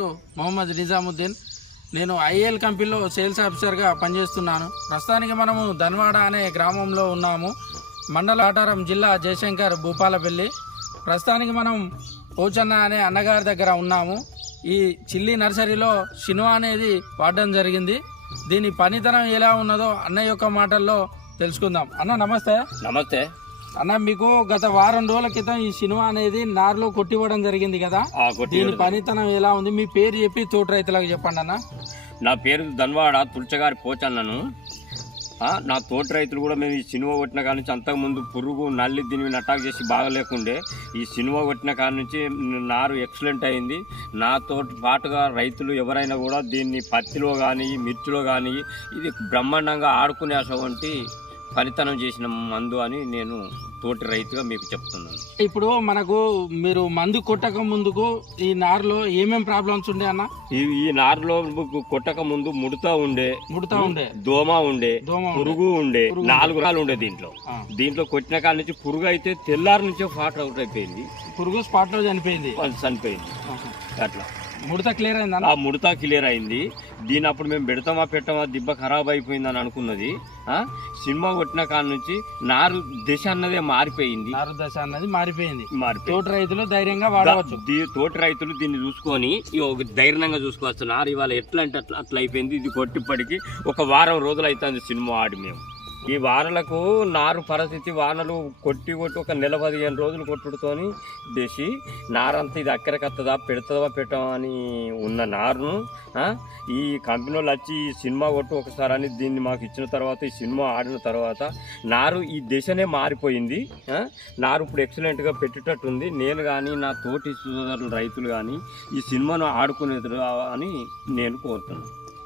మొహమ్మద్ నిజాముద్దీన్. నేను ఐఏఎల్ కంపెనీలో సేల్స్ ఆఫీసర్గా పనిచేస్తున్నాను. ప్రస్తుతానికి మనము ధన్వాడ అనే గ్రామంలో ఉన్నాము. మండల ఆటారం జిల్లా జయశంకర్ భూపాలపల్లి. ప్రస్తుతానికి మనం పోచన్న అనే అన్నగారి దగ్గర ఉన్నాము. ఈ చిల్లి నర్సరీలో సినిమా అనేది వాడడం జరిగింది. దీని పనితనం ఎలా ఉన్నదో అన్న యొక్క మాటల్లో తెలుసుకుందాం. అన్న నమస్తే. నమస్తే. అన్న మీకు గత వారం రోజుల క్రితం ఈ సినిమా అనేది నారులో కొట్టివ్వడం జరిగింది కదా? దీని పనితనం ఎలా ఉంది? మీ పేరు చెప్పి తోట రైతులకు చెప్పండి అన్న. నా పేరు ధన్వాడ తులచగారి పోచన్నను. నా తోటి రైతులు కూడా మేము ఈ సినిమా కొట్టిన కాడ నుంచి అంతకుముందు పురుగు నల్లి దీని మీద అటాక్ చేసి బాగా లేకుండే ఈ సినిమా కొట్టిన కాడ నుంచి నారు ఎక్సలెంట్ అయింది. నాతో పాటుగా రైతులు ఎవరైనా కూడా దీన్ని పత్తిలో కానీ మిర్చిలో కానీ ఇది బ్రహ్మాండంగా ఆడుకునే అటువంటి ఫలితనం చేసిన మందు అని నేను తోటి రైతుగా మీకు చెప్తున్నాను. ఇప్పుడు మనకు మీరు మందు కొట్టక ముందుకు ఈ నారులో ఏమేం ప్రాబ్లమ్స్ ఉండే అన్న? ఈ ఈ నారులో కొట్టక ముందు ముడత ఉండే ముడతా ఉండే. దోమ ఉండే. పురుగు ఉండే నాలుగు రకాలు ఉండే దీంట్లో. దీంట్లో కొట్టిన కాడ నుంచి పురుగు అయితే తెల్లారి నుంచే ఫాట్ అవుట్ అయిపోయింది. పురుగు స్పాట్లో చనిపోయింది. చనిపోయింది. అట్లా. ముడత క్లియర్ అయింది ఆ ముడత క్లియర్ అయింది. దీని అప్పుడు మేము పెడతామా పెట్టమా దిబ్బ ఖరాబ్ అయిపోయిందని అనుకున్నది. సినిమా కొట్టిన కాడ నుంచి నారు దిశ అన్నదే మారిపోయింది. నారు దశ అన్నది మారిపోయింది. మారిపోయింది. తోట రైతులు ధైర్యంగా వాడవచ్చు. తోటి రైతులు దీన్ని చూసుకొని ధైర్యంగా చూసుకోవచ్చు. నారు ఇవాళ ఎట్లా అంటే అట్లా అట్లా అయిపోయింది. ఇది కొట్టిప్పటికి ఒక వారం రోజులు అవుతుంది సినిమా ఆడి మేము. ఈ వానలకు నారు పరిస్థితి వానలు కొట్టి కొట్టి ఒక నెల పదిహేను రోజులు కొట్టుడుతోని దేశి నారంతా ఇది అక్కడికత్తదా పెడుతుందా పెట్టమా అని ఉన్న నారును ఈ కంపెనీ వాళ్ళు వచ్చి ఈ సినిమా కొట్టు ఒకసారి అని దీన్ని మాకు ఇచ్చిన తర్వాత ఈ సినిమా ఆడిన తర్వాత నారు ఈ దిశనే మారిపోయింది నారు ఇప్పుడు ఎక్సలెంట్గా పెట్టేటట్టుంది. నేను కానీ నా తోటి సోదరులు రైతులు కానీ ఈ సినిమాను ఆడుకునేది అని నేను కోరుతున్నాను.